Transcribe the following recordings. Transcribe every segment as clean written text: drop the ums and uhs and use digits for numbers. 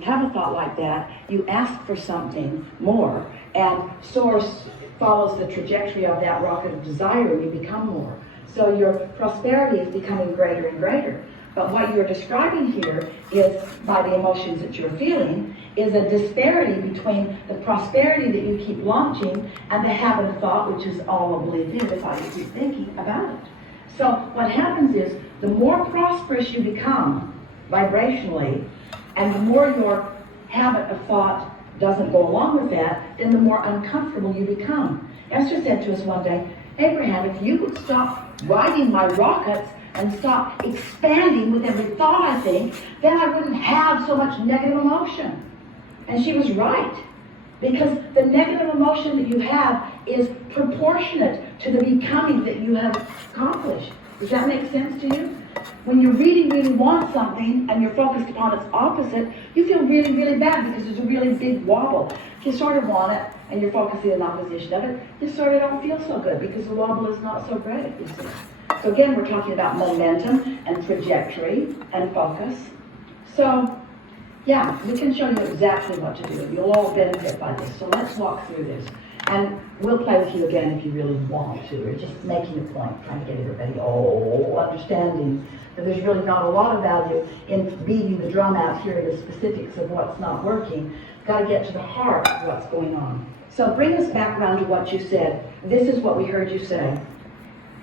have a thought like that, you ask for something more, and source follows the trajectory of that rocket of desire, and you become more. So your prosperity is becoming greater and greater. But what you're describing here is, by the emotions that you're feeling, is a disparity between the prosperity that you keep launching and the habit of thought, which is all a belief is, if I keep thinking about it. So what happens is, the more prosperous you become vibrationally, and the more your habit of thought doesn't go along with that, then the more uncomfortable you become. Esther said to us one day, Abraham, if you would stop riding my rockets and stop expanding with every thought I think, then I wouldn't have so much negative emotion. And she was right. Because the negative emotion that you have is proportionate to the becoming that you have accomplished. Does that make sense to you? When you really, really want something and you're focused upon its opposite, you feel really, really bad because there's a really big wobble. If you sort of want it and you're focusing on opposition of it, you sort of don't feel so good because the wobble is not so great, you see. So again, we're talking about momentum and trajectory and focus. So, yeah, we can show you exactly what to do. You'll all benefit by this. So let's walk through this. And we'll play with you again if you really want to. We're just making a point, trying to get everybody understanding that there's really not a lot of value in beating the drum out here in the specifics of what's not working. Got to get to the heart of what's going on. So bring us back around to what you said. This is what we heard you say.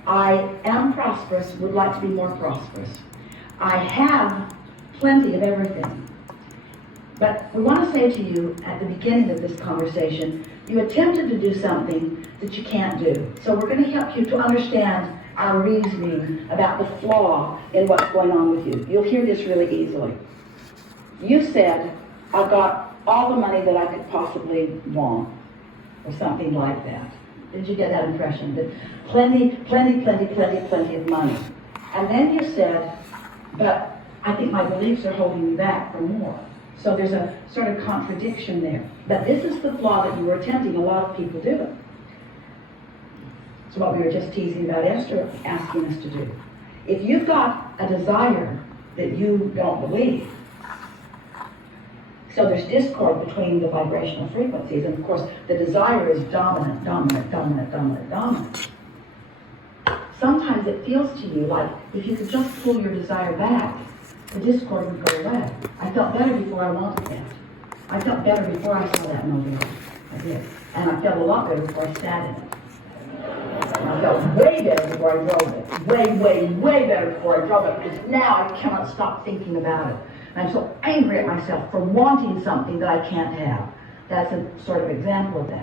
I am prosperous, would like to be more prosperous. I have plenty of everything. But we want to say to you at the beginning of this conversation, you attempted to do something that you can't do. So we're going to help you to understand our reasoning about the flaw in what's going on with you. You'll hear this really easily. You said, I've got all the money that I could possibly want, or something like that. Did you get that impression? That plenty of money. And then you said, but I think my beliefs are holding me back for more. So there's a sort of contradiction there. But this is the flaw that you were attempting. A lot of people do it. It's what we were just teasing about Esther asking us to do. If you've got a desire that you don't believe, so there's discord between the vibrational frequencies, and of course the desire is dominant. Sometimes it feels to you like if you could just pull your desire back, the discord would go away. I felt better before I wanted that. I felt better before I saw that movie. I did. And I felt a lot better before I sat in it. And I felt way better before I drove it. Way better before I drove it, because now I cannot stop thinking about it. And I'm so angry at myself for wanting something that I can't have. That's a sort of example of that.